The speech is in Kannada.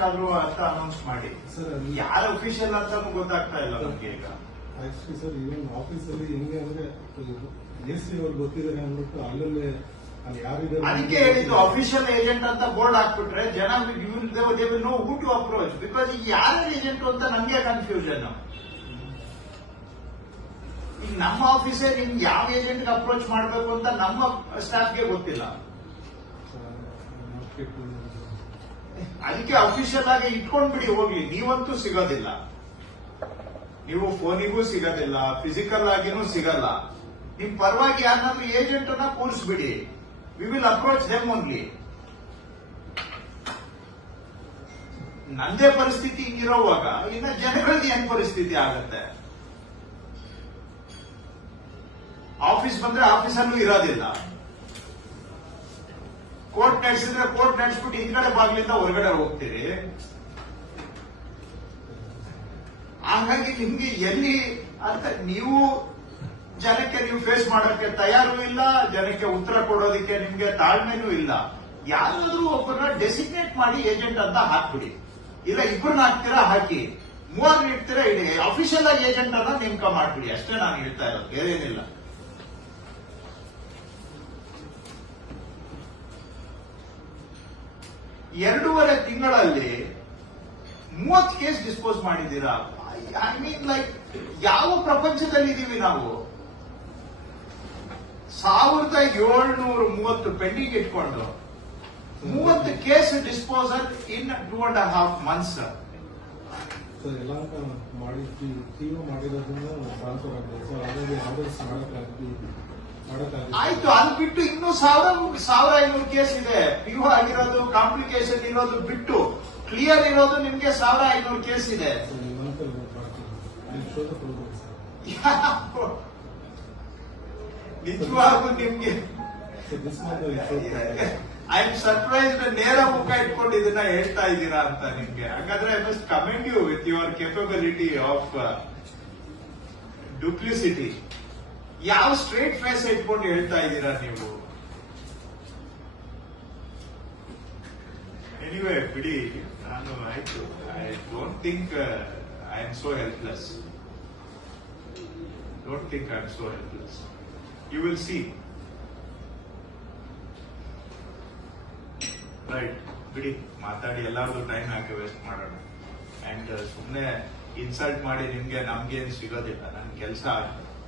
ಅಂತ ಅನೌನ್ಸ್ ಮಾಡಿ. ಯಾರ ಅಫಿಷಿಯಲ್ ಅಂತ ಗೊತ್ತಾಗ್ತಾ ಇಲ್ಲ ನಮ್ಗೆ ಈಗ. ಆಕ್ಚುಲಿ ಸರ್ ಈವನ್ ಆಫೀಸಲ್ಲಿ ಹೆಂಗೆ ಅಂದ್ರೆ ಎಸ್ ಸಿ ಅವ್ರು ಗೊತ್ತಿದ್ದಾರೆ ಅಂದ್ಬಿಟ್ಟು ಅಲ್ಲಲ್ಲೇ ಅಲ್ಲಿ ಯಾರಿದ್ದಾರೆ ಅದಕ್ಕೆ ಹೇಳಿದ್ದು ಅಫಿಷಿಯಲ್ ಏಜೆಂಟ್ ಅಂತ ಬೋರ್ಡ್ ಹಾಕ್ಬಿಟ್ರೆ ಜನ will know who to approach because ಈಗ ಯಾರ ಏಜೆಂಟ್ ಅಂತ ನಮ್ಗೆ ಕನ್ಫ್ಯೂಷನ್ ಈಗ ನಮ್ಮ ಆಫೀಸೇ ನಿಮ್ಗೆ ಯಾವ ಏಜೆಂಟ್ ಅಪ್ರೋಚ್ ಮಾಡ್ಬೇಕು ಅಂತ ನಮ್ಮ ಸ್ಟಾಫ್ಗೆ ಗೊತ್ತಿಲ್ಲ. ಅದಕ್ಕೆ ಅಫಿಷಿಯಲ್ ಆಗಿ ಇಟ್ಕೊಂಡ್ಬಿಡಿ, ಹೋಗ್ಲಿ. ನೀವಂತೂ ಸಿಗೋದಿಲ್ಲ. ನೀವು ಫೋನಿಗೂ ಸಿಗೋದಿಲ್ಲ ಫಿಸಿಕಲ್ ಆಗಿನೂ ಸಿಗಲ್ಲ. ನಿಮ್ ಪರವಾಗಿ ಯಾರನ್ನಾದ್ರೂ ಏಜೆಂಟ್ ಅನ್ನ ಕೂರಿಸ್ಬಿಡಿ. We will approach them only ನಂದೇ ಪರಿಸ್ಥಿತಿ ಹಿಂಗಿರೋವಾಗ, ಇನ್ನ ಜನಗಳದ್ದು ಏನ್ ಪರಿಸ್ಥಿತಿ ಆಗತ್ತೆ? ಆಫೀಸ್ ಬಂದ್ರೆ ಆಫೀಸಲ್ಲೂ ಇರೋದಿಲ್ಲ. ನಡೆಸಿದ್ರೆ ಕೋರ್ಟ್ ನಡೆಸ್ಬಿಟ್ಟು ಹಿಂದ್ಗಡೆ ಬಾಗಿಲಿಂದ ಹೊರಗಡೆ ಹೋಗ್ತೀರಿ? ಹಾಗಾಗಿ ನಿಮ್ಗೆ ಎಲ್ಲಿ ಅಂತ ನೀವು ಜನಕ್ಕೆ ನೀವು ಫೇಸ್ ಮಾಡೋಕೆ ತಯಾರು ಇಲ್ಲ, ಜನಕ್ಕೆ ಉತ್ತರ ಕೊಡೋದಕ್ಕೆ ನಿಮ್ಗೆ ತಾಳ್ಮೆನೂ ಇಲ್ಲ. ಯಾರಾದ್ರೂ ಒಬ್ಬರನ್ನ ಡೆಸಿಗ್ನೇಟ್ ಮಾಡಿ ಏಜೆಂಟ್ ಅಂತ ಹಾಕ್ಬಿಡಿ. ಇಲ್ಲ ಇಬ್ಬರನ್ನ ಹಾಕ್ತೀರಾ, ಹಾಕಿ. ಮೂವರ್ನ ಇಡ್ತೀರಾ, ಇಡಿ. ಅಫಿಷಿಯಲ್ ಆಗಿ ಏಜೆಂಟ್ ಅನ್ನ ನೇಮಕ ಮಾಡ್ಬಿಡಿ. ಅಷ್ಟೇ ನಾನು ಹೇಳ್ತಾ ಇರೋದು. ಬೇರೆ ಏನಿಲ್ಲ ಎರಡೂವರೆ ತಿಂಗಳಲ್ಲಿ ಮೂವತ್ತು ಕೇಸ್ ಡಿಸ್ಪೋಸ್ ಮಾಡಿದ್ದೀರಾ? ಐ ಮೀನ್ ಲೈಕ್ ಯಾವ ಪ್ರಪಂಚದಲ್ಲಿ ಇದೀವಿ ನಾವು? ಸಾವಿರದ ಏಳ್ನೂರ ಮೂವತ್ತು ಪೆಂಡಿಂಗ್ ಇಟ್ಕೊಂಡು ಮೂವತ್ತು case disposal in two and half months sir, ಎಲ್ಲ ಮಾಡಿ ಟಿವಿ ಮಾಡಿರೋದ್ರಿಂದ ಟ್ರಾನ್ಸ್ಫರ್ ಆಗಿದೆ ಸರ್ ಹಾಗಾಗಿ ಆರ್ಡರ್ಸ್ ಮಾಡೋಕ್ಕಾಗಿ ಆಯ್ತು, ಅದು ಬಿಟ್ಟು ಇನ್ನೂ ಸಾವಿರ ಸಾವಿರ ಐನೂರು ಕೇಸ್ ಇದೆ. ಪ್ಯೂ ಆಗಿರೋದು ಕಾಂಪ್ಲಿಕೇಶನ್ ಇರೋದು ಬಿಟ್ಟು ಕ್ಲಿಯರ್ ಇರೋದು ನಿಮ್ಗೆ ಸಾವಿರ ಐನೂರು ಕೇಸ್ ಇದೆ. ನಿಜವಾಗೂ ನಿಮ್ಗೆ ಐ ಆಮ್ ಸರ್ಪ್ರೈಸ್ ನೇರ ಮುಖ ಇಟ್ಕೊಂಡು ಇದನ್ನ ಹೇಳ್ತಾ ಇದ್ದೀರಾ ಅಂತ ನಿಮ್ಗೆ. ಹಾಗಾದ್ರೆ I must commend you with your capability of duplicity ಯಾವ ಸ್ಟ್ರೇಟ್ ಫೇಸ್ ಇಟ್ಕೊಂಡು ಹೇಳ್ತಾ ಇದ್ದೀರಾ ನೀವು? ಎನಿವೇ ಬಿಡಿ, ನಾನು ಆಯ್ತು. I don't think I am so helpless don't think I am so helpless you will see right ಬಿಡಿ, ಮಾತಾಡಿ, ಎಲ್ಲಾರ್ದು ಟೈಮ್ ಹಾಕಿ ವೇಸ್ಟ್ ಮಾಡೋಣ. ಅಂಡ್ ಸುಮ್ಮನೆ ಇನ್ಸಲ್ಟ್ ಮಾಡಿ ನಿಮ್ಗೆ ನಮ್ಗೇನು ಸಿಗೋದಿಲ್ಲ. ನನ್ನ ಕೆಲಸ